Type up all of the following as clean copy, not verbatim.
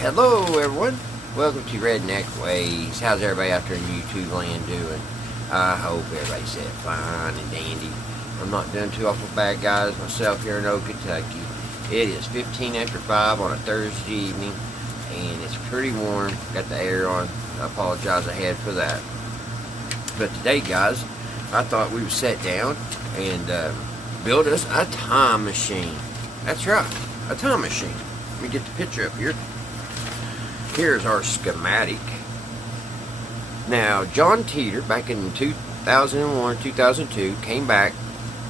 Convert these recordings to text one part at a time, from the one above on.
Hello everyone, welcome to Redneck Ways. How's everybody out there in YouTube land doing? I hope everybody said fine and dandy. I'm not doing too awful bad, guys, myself here in Oak, Kentucky. It is 15 after 5 on a Thursday evening, and it's pretty warm. Got the air on. I apologize ahead for that. But today, guys, I thought we would sit down and build us a time machine. That's right, a time machine. Let me get the picture up here. Here's our schematic. Now, John Teeter, back in 2001, 2002, came back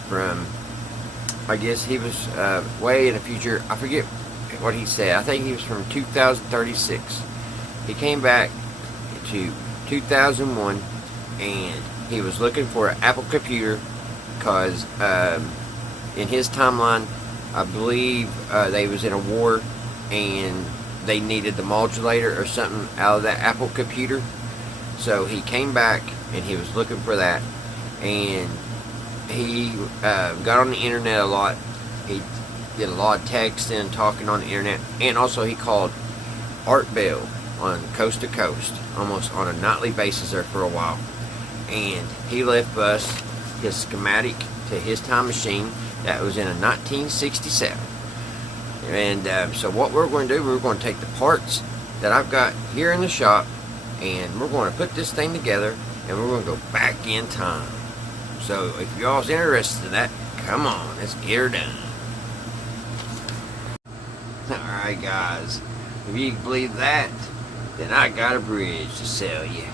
from, I guess he was way in the future. I forget what he said. I think he was from 2036. He came back to 2001, and he was looking for an Apple computer because in his timeline, I believe they was in a war, and they needed the modulator or something out of that Apple computer. So he came back and he was looking for that, and he got on the internet a lot. He did a lot of texting and talking on the internet, and also he called Art Bell on Coast to Coast almost on a nightly basis there for a while, and he left us his schematic to his time machine that was in a 1967. And so what we're going to do, we're going to take the parts that I've got here in the shop, and we're going to put this thing together, and we're going to go back in time. So if y'all's interested in that, come on, let's get her done. Alright guys, if you can believe that, then I got a bridge to sell you.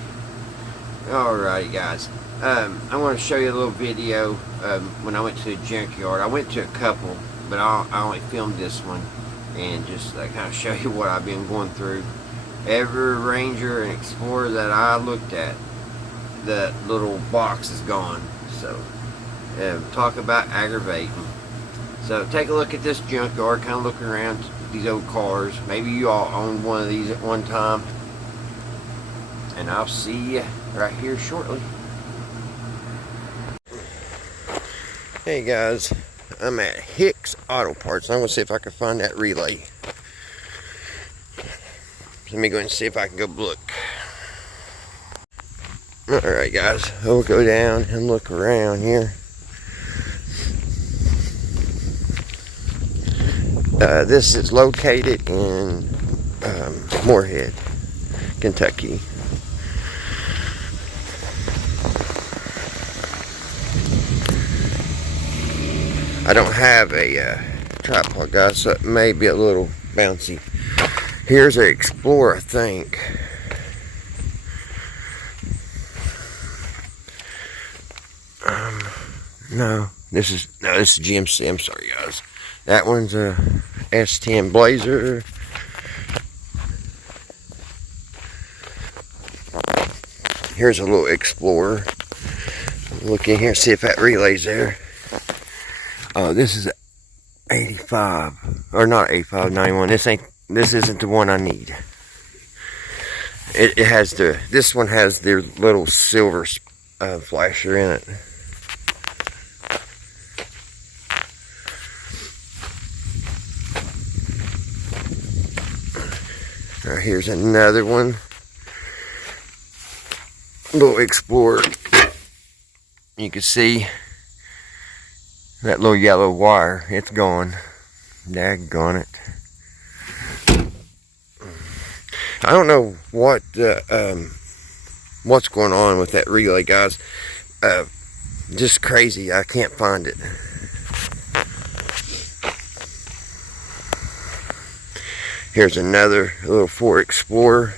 Alright guys, I want to show you a little video when I went to the junkyard. I went to a couple, but I only filmed this one, and just kind of show you what I've been going through. Every Ranger and Explorer that I looked at, the little box is gone. So talk about aggravating. So take a look at this junkyard, kind of looking around these old cars. Maybe you all owned one of these at one time, and I'll see you right here shortly. Hey guys, I'm at Hicks Auto Parts. I'm going to see if I can find that relay. Let me go and see if I can go look. Alright guys, we'll go down and look around here. This is located in Moorhead, Kentucky. I don't have a tripod, guys, so it may be a little bouncy. Here's an Explorer, I think. No, this is GMC. I'm sorry, guys. That one's a S10 Blazer. Here's a little Explorer. Look in here, see if that relay's there. Oh, this is 85, or not 85, 91. This isn't the one I need. It has this one has their little silver flasher in it. Now here's another one. Little Explorer. You can see that little yellow wire, it's gone. Daggone it. I don't know what what's going on with that relay, guys. Just crazy. I can't find it. Here's another little Ford Explorer.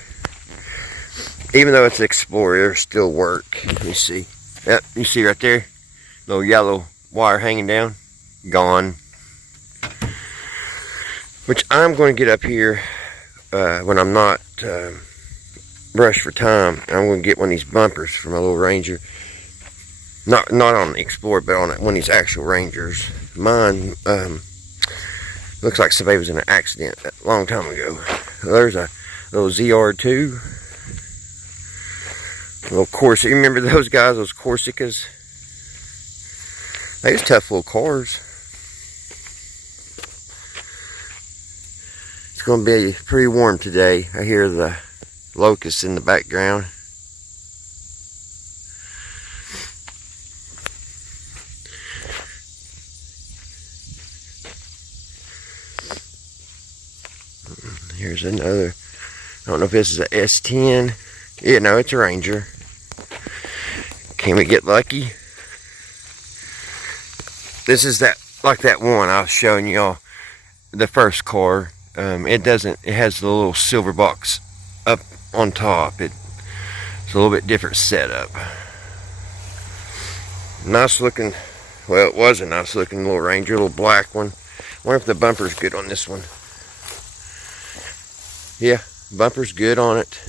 Even though it's Explorer, there's still work. You see. Yep, you see right there? Little yellow wire hanging down, gone. Which I'm going to get up here when I'm not rushed for time. I'm going to get one of these bumpers from a little Ranger. Not on the Explorer, but on one of these actual Rangers. Mine looks like somebody was in an accident a long time ago. There's a little ZR2. Little Corsica. You remember those guys, those Corsicas? They was tough little cars. It's going to be pretty warm today. I hear the locusts in the background. Here's another. I don't know if this is a S10. Yeah, no, it's a Ranger. Can we get lucky? This is like that one I was showing y'all, the first car. It has the little silver box up on top. It's a little bit different setup. Nice looking, well, it was a nice looking little Ranger, little black one. I wonder if the bumper's good on this one. Yeah, bumper's good on it.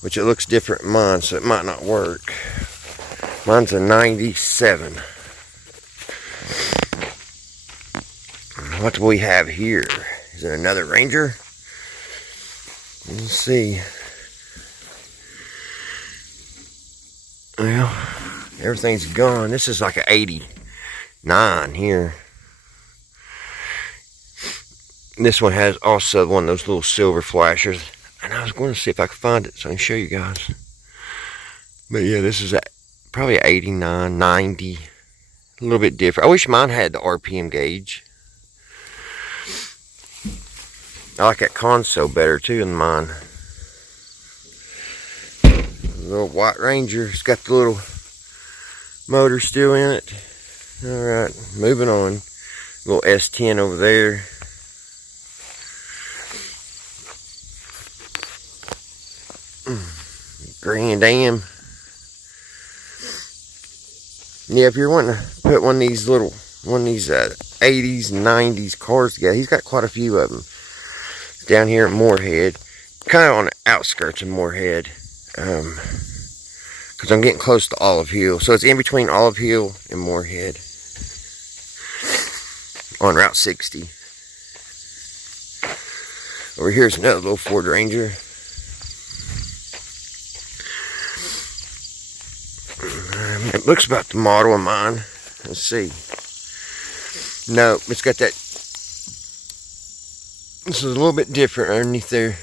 Which it looks different in mine, so it might not work. Mine's a 97. What do we have here? Is it another Ranger? Let's see. Well, everything's gone. This is like an 89 here. This one has also one of those little silver flashers. And I was going to see if I could find it so I can show you guys. But yeah, this is probably 89, 90. A little bit different. I wish mine had the RPM gauge. I like that console better too than mine. Little white Ranger. It's got the little motor still in it. Alright, moving on. Little S10 over there. Grand Am. Yeah, if you're wanting to put one of these 80s and 90s cars together, he's got quite a few of them. Down here in Moorhead, kind of on the outskirts of Moorhead, because I'm getting close to Olive Hill, so it's in between Olive Hill and Moorhead on Route 60. Over here's another little Ford Ranger. It looks about the model of mine. Let's see. No, it's got that. This is a little bit different underneath there.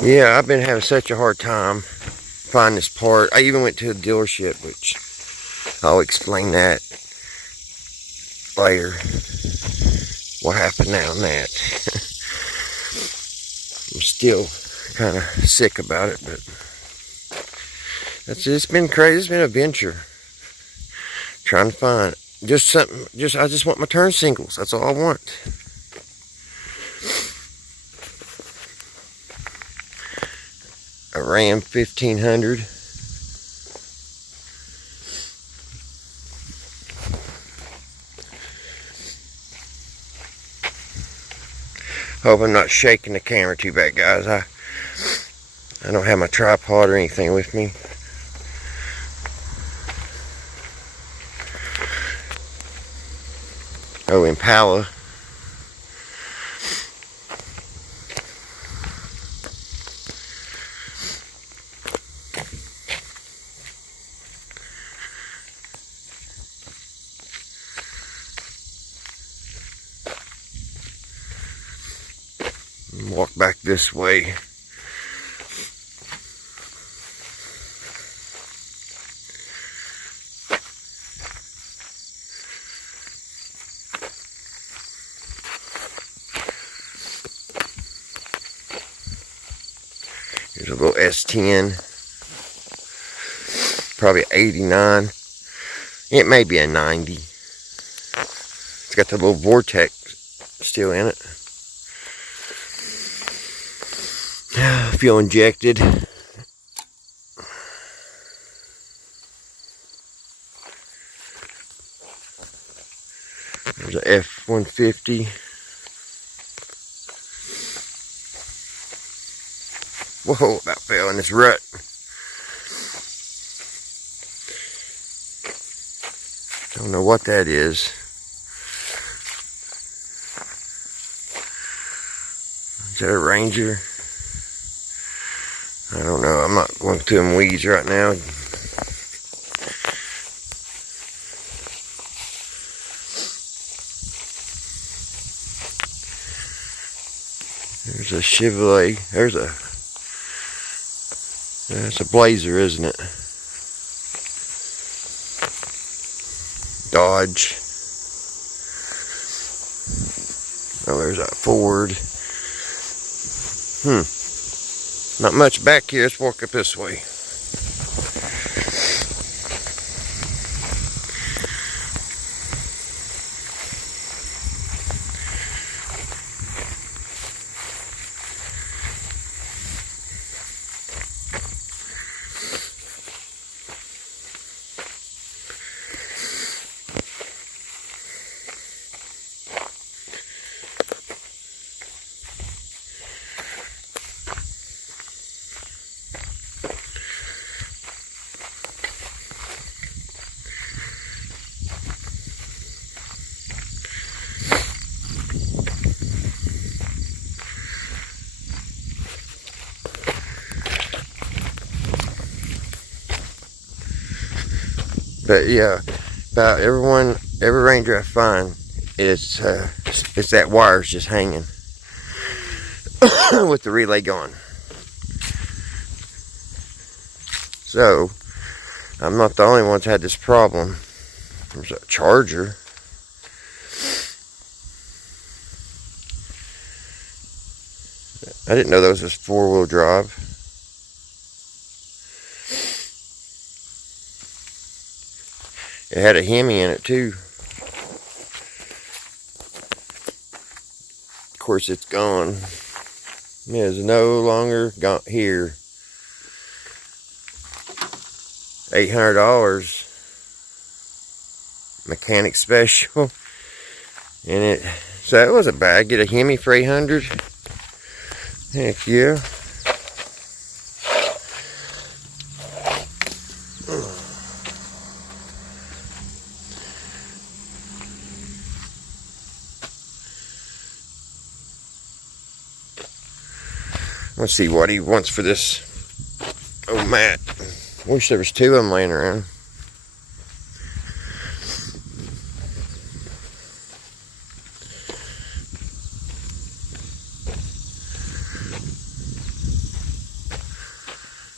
Yeah, I've been having such a hard time finding this part. I even went to a dealership, which I'll explain that later. What happened now on that? I'm still kind of sick about it, but it's been crazy. It's been an adventure trying to find just something. I just want my turn singles. That's all I want. A Ram 1500. Hope I'm not shaking the camera too bad, guys. I don't have my tripod or anything with me. Oh, Impala. Walk back this way. Here's a little S10. Probably 89. It may be a 90. It's got the little vortex still in it. Fuel injected. There's a F-150. Whoa, about fell in this rut. Don't know what that is. Is that a Ranger? I don't know. I'm not going through them weeds right now. There's a Chevrolet. That's a Blazer, isn't it? Dodge. Oh, there's a Ford. Not much back here. Let's walk up this way. But yeah, about every Ranger I find, it's that wire's just hanging with the relay gone. So I'm not the only one that's had this problem. There's a Charger. I didn't know those was 4-wheel drive. It had a Hemi in it too. Of course, it's gone. It is no longer here. $800 mechanic special, and so it wasn't bad. Get a Hemi for $800. Heck yeah. Let's see what he wants for this old mat. Wish there was 2 of them laying around.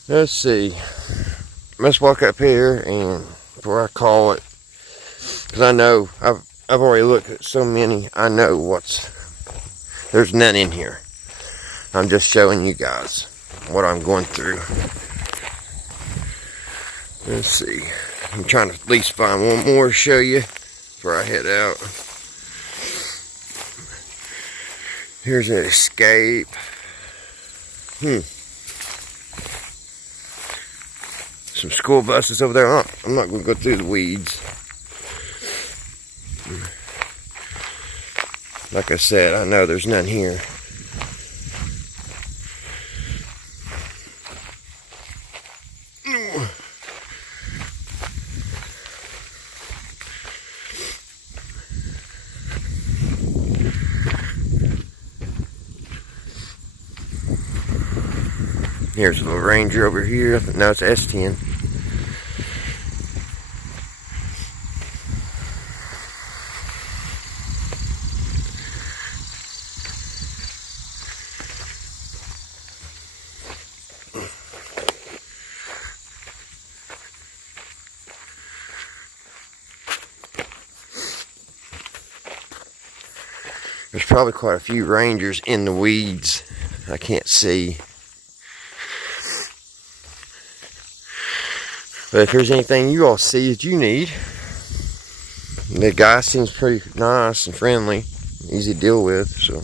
Let's see. Let's walk up here and before I call it, because I know I've already looked at so many. I know there's none in here. I'm just showing you guys what I'm going through. Let's see. I'm trying to at least find one more to show you before I head out. Here's an Escape. Some school buses over there. I'm not going to go through the weeds. Like I said, I know there's none here. Here's a little Ranger over here. No, it's S10. There's probably quite a few Rangers in the weeds. I can't see. But if there's anything you all see that you need, the guy seems pretty nice and friendly, easy to deal with, so.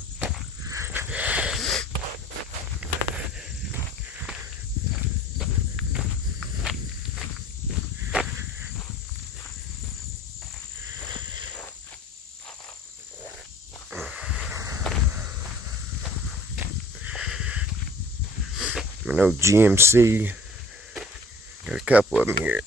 No GMC. Got a couple of them here.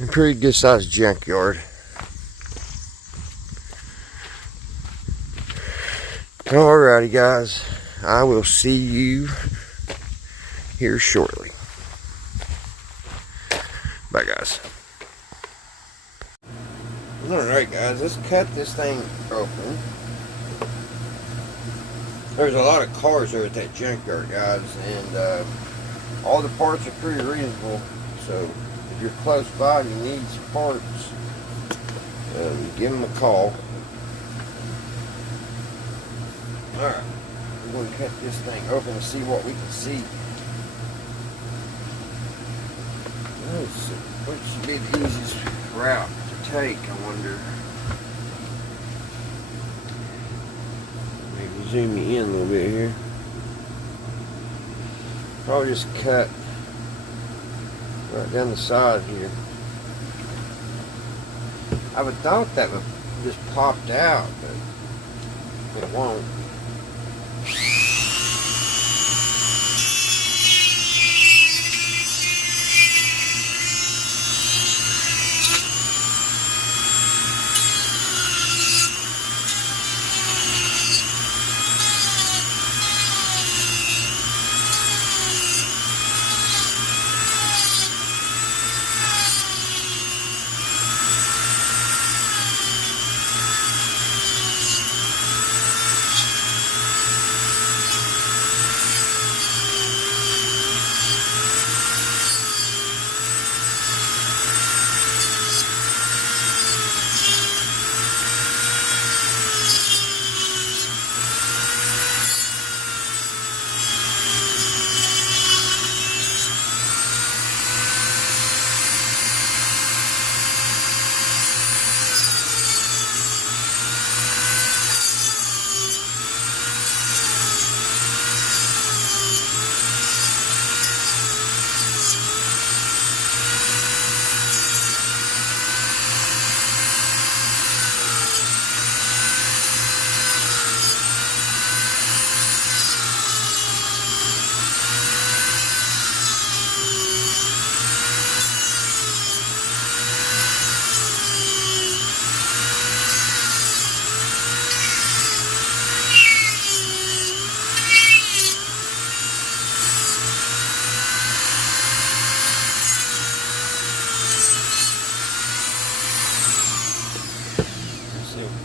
A pretty good sized junkyard. Alrighty guys, I will see you here shortly. Bye guys. Alright guys, let's cut this thing open. There's a lot of cars there at that junkyard, guys, and all the parts are pretty reasonable. So if you're close by and you need some parts, give them a call. Alright, we're going to cut this thing open and see what we can see. What should be the easiest route to take, I wonder. Maybe zoom you in a little bit here. Probably just cut right down the side here. I would thought that would just popped out, but it won't.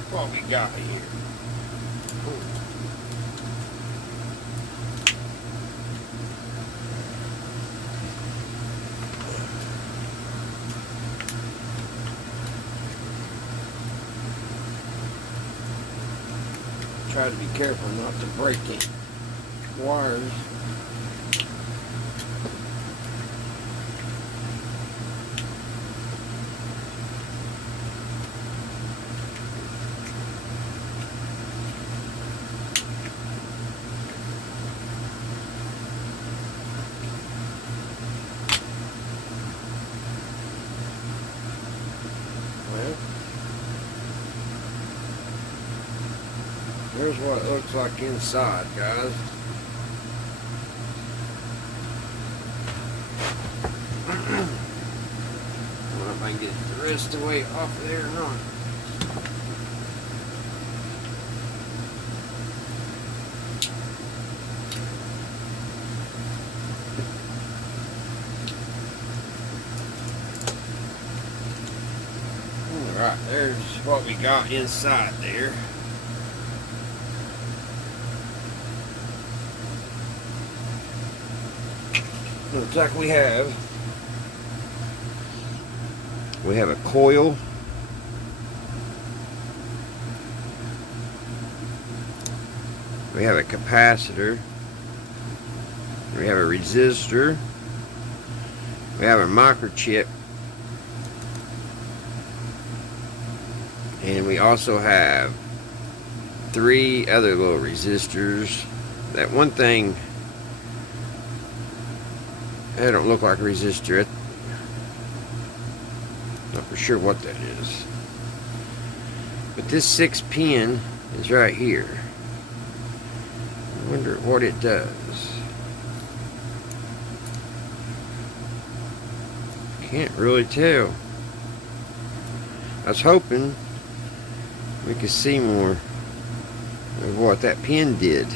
What we got here. Try to be careful not to break any wires. Here's what it looks like inside, guys. I don't know if I can get the rest of the way off of there or not. Alright, there's what we got inside there. Looks like we have a coil, we have a capacitor, we have a resistor, we have a microchip, and we also have 3 other little resistors. That one thing, that don't look like a resistor. Not for sure what that is. But this 6 pin is right here. I wonder what it does. Can't really tell. I was hoping we could see more of what that pin did.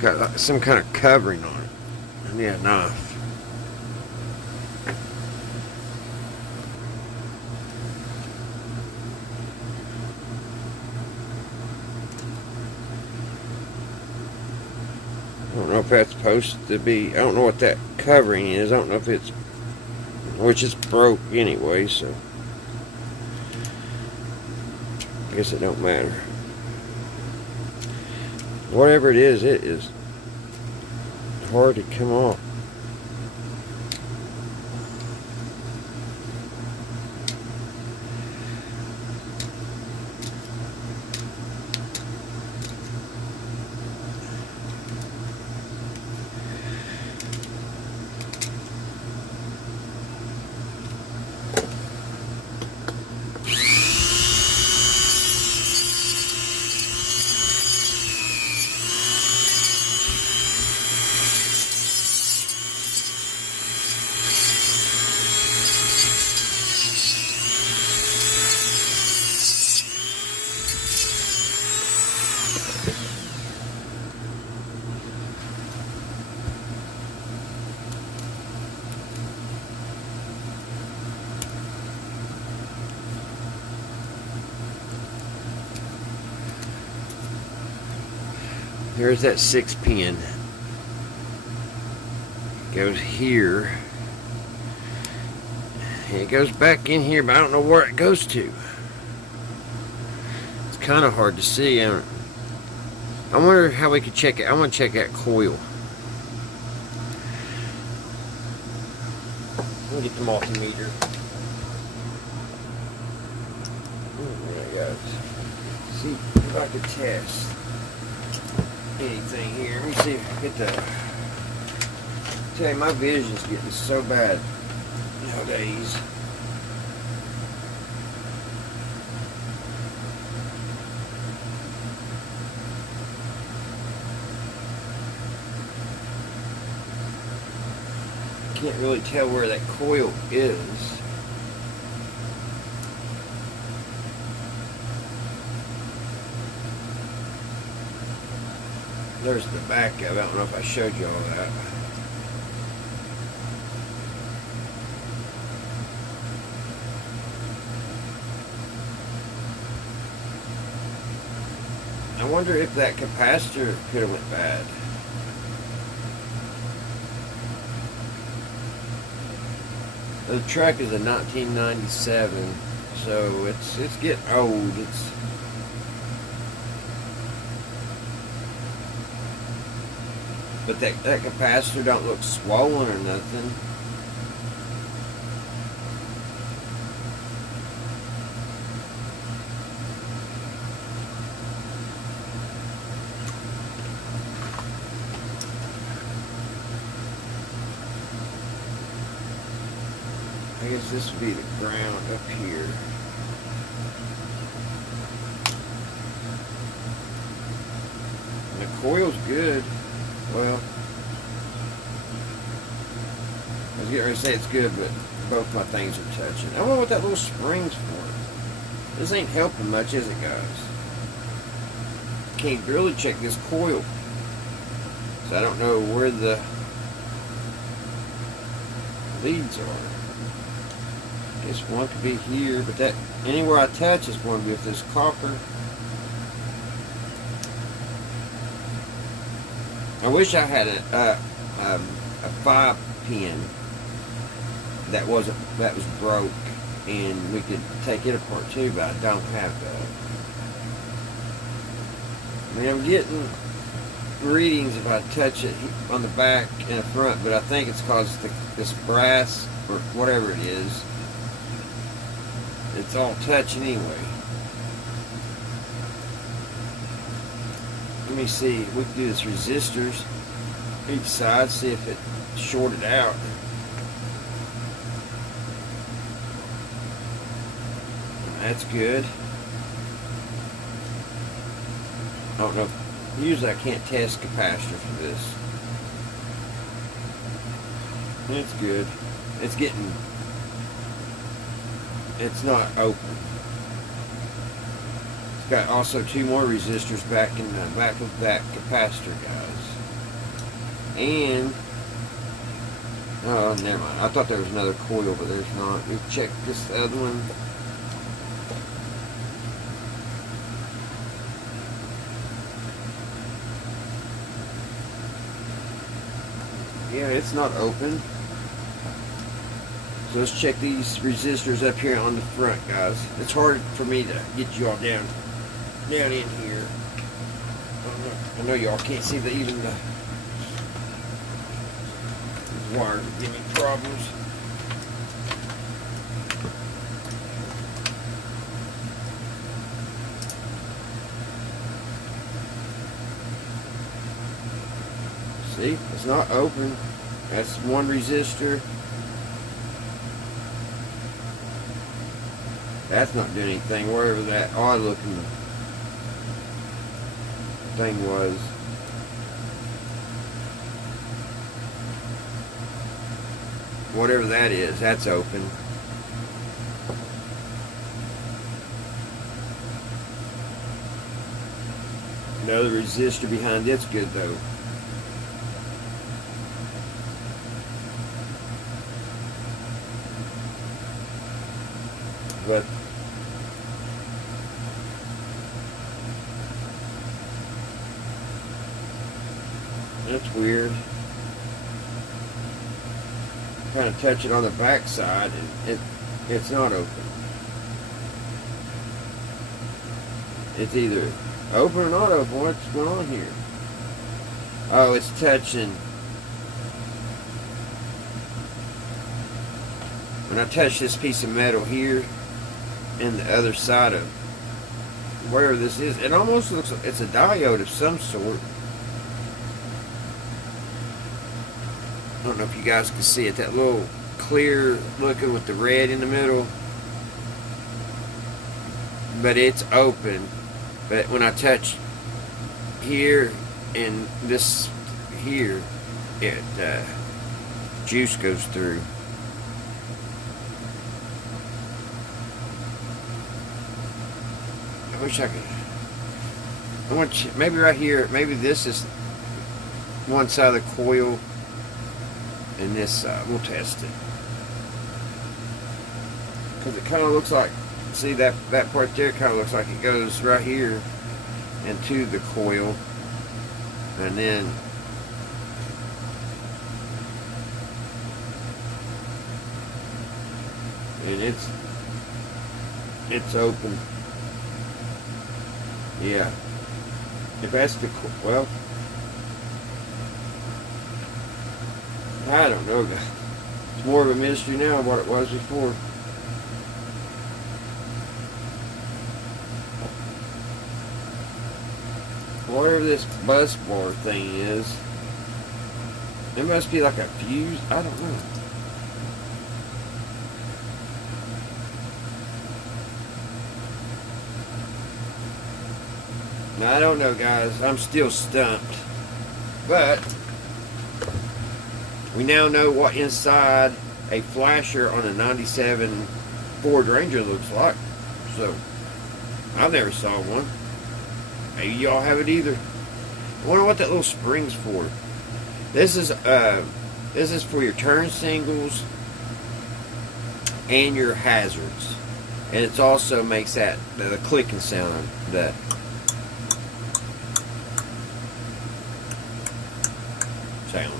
got like some kind of covering on it. I need a knife. I don't know if that's supposed to be, I don't know what that covering is. I don't know if it's, which is broke anyway, so I guess it don't matter. Whatever it is hard to come off. There's that 6 pin. Goes here. And it goes back in here, but I don't know where it goes to. It's kind of hard to see. I wonder how we could check it. I want to check that coil. Let me get the multimeter. There it goes. See if I could test anything here. Let me see if I get the. Tell you, my vision's getting so bad nowadays. Can't really tell where that coil is. There's the back of it. I don't know if I showed you all that. I wonder if that capacitor could have went bad. The truck is a 1997, so it's getting old. But that capacitor don't look swollen or nothing. I guess this would be the ground up here. And the coil's good. Well, I was getting ready to say it's good, but both my things are touching. I don't know what that little spring's for. This ain't helping much, is it, guys? Can't really check this coil. So I don't know where the leads are. Guess one could be here, but that anywhere I touch is going to be with this copper. I wish I had a 5 pin that was broke, and we could take it apart too, but I don't have that. I mean, I'm getting readings if I touch it on the back and the front, but I think it's because this brass or whatever it is, it's all touching anyway. Let me see, we can do this resistors each side, see if it shorted out. That's good. I don't know. Usually I can't test capacitor for this. It's good. It's not open. It's got also 2 more resistors back in the back of that capacitor, guys. And oh, never mind. I thought there was another coil, but there's not. We checked this other one. Yeah, it's not open. So let's check these resistors up here on the front, guys. It's hard for me to get you all down in here. I know y'all can't see even the wires are giving me problems. See, it's not open. That's one resistor. That's not doing anything, wherever that odd looking thing was. Whatever that is, that's open. Another resistor behind it's good though. But that's weird. Kind of touch it on the back side and it's not open. It's either open or not open. What's going on here? Oh, it's touching. When I touch this piece of metal here and the other side of wherever this is, it almost looks like it's a diode of some sort. I don't know if you guys can see it, that little clear looking with the red in the middle. But it's open. But when I touch here and this here, it juice goes through. I wish I could. I want you, maybe right here, maybe this is one side of the coil. And this side, we'll test it. Because it kind of looks like, see that part there kind of looks like it goes right here into the coil. And then and it's open. Yeah. If that's the, well, I don't know, guys. It's more of a mystery now than what it was before. Whatever this bus bar thing is, it must be like a fuse. I don't know. Now, I don't know, guys. I'm still stumped. But we now know what inside a flasher on a 97 Ford Ranger looks like. So, I've never saw one. Maybe y'all have it either. I wonder what that little spring's for. This is for your turn singles and your hazards. And it also makes that the clicking sound, that sound.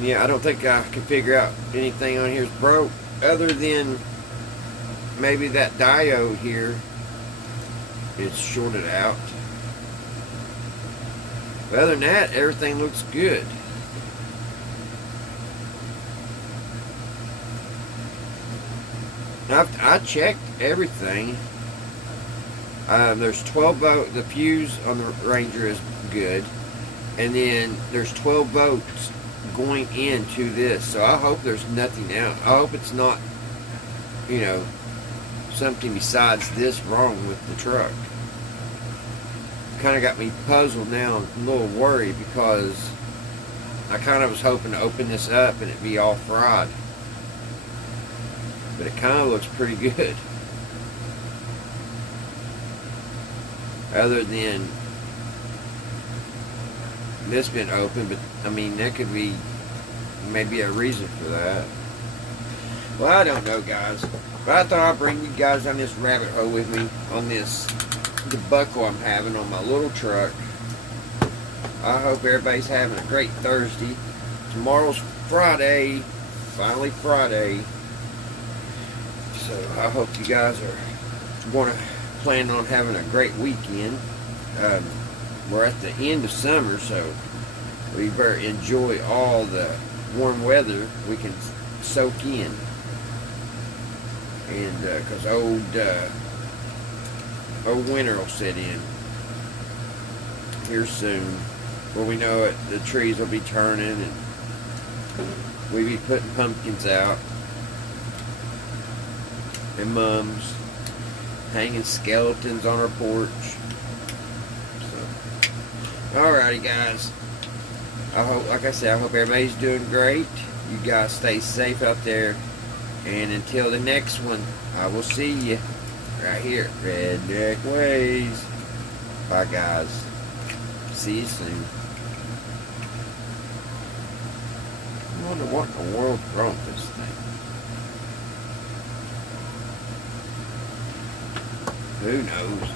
Yeah, I don't think I can figure out anything on here is broke, other than maybe that diode here is shorted out. But other than that, everything looks good. I checked everything. There's 12 volt. The fuse on the Ranger is good, and then there's 12 volts going into this. So I hope there's nothing out. I hope it's not, you know, something besides this wrong with the truck. Kind of got me puzzled now. I'm a little worried because I kind of was hoping to open this up and it'd be all fried. But it kind of looks pretty good. Other than this been open, but I mean, there could be maybe a reason for that. Well, I don't know, guys. But I thought I'd bring you guys on this rabbit hole with me on this debacle I'm having on my little truck. I hope everybody's having a great Thursday. Tomorrow's Friday. Finally Friday. So I hope you guys are planning on having a great weekend. We're at the end of summer, so we better enjoy all the warm weather we can soak in. And because old winter will set in here soon. Before we know it, the trees will be turning and we'll be putting pumpkins out and mums, hanging skeletons on our porch. So, alrighty, guys. I hope, like I said, I hope everybody's doing great. You guys stay safe out there. And until the next one, I will see you right here at Redneck Ways. Bye, guys. See you soon. I wonder what in the world's wrong with this thing. Who knows?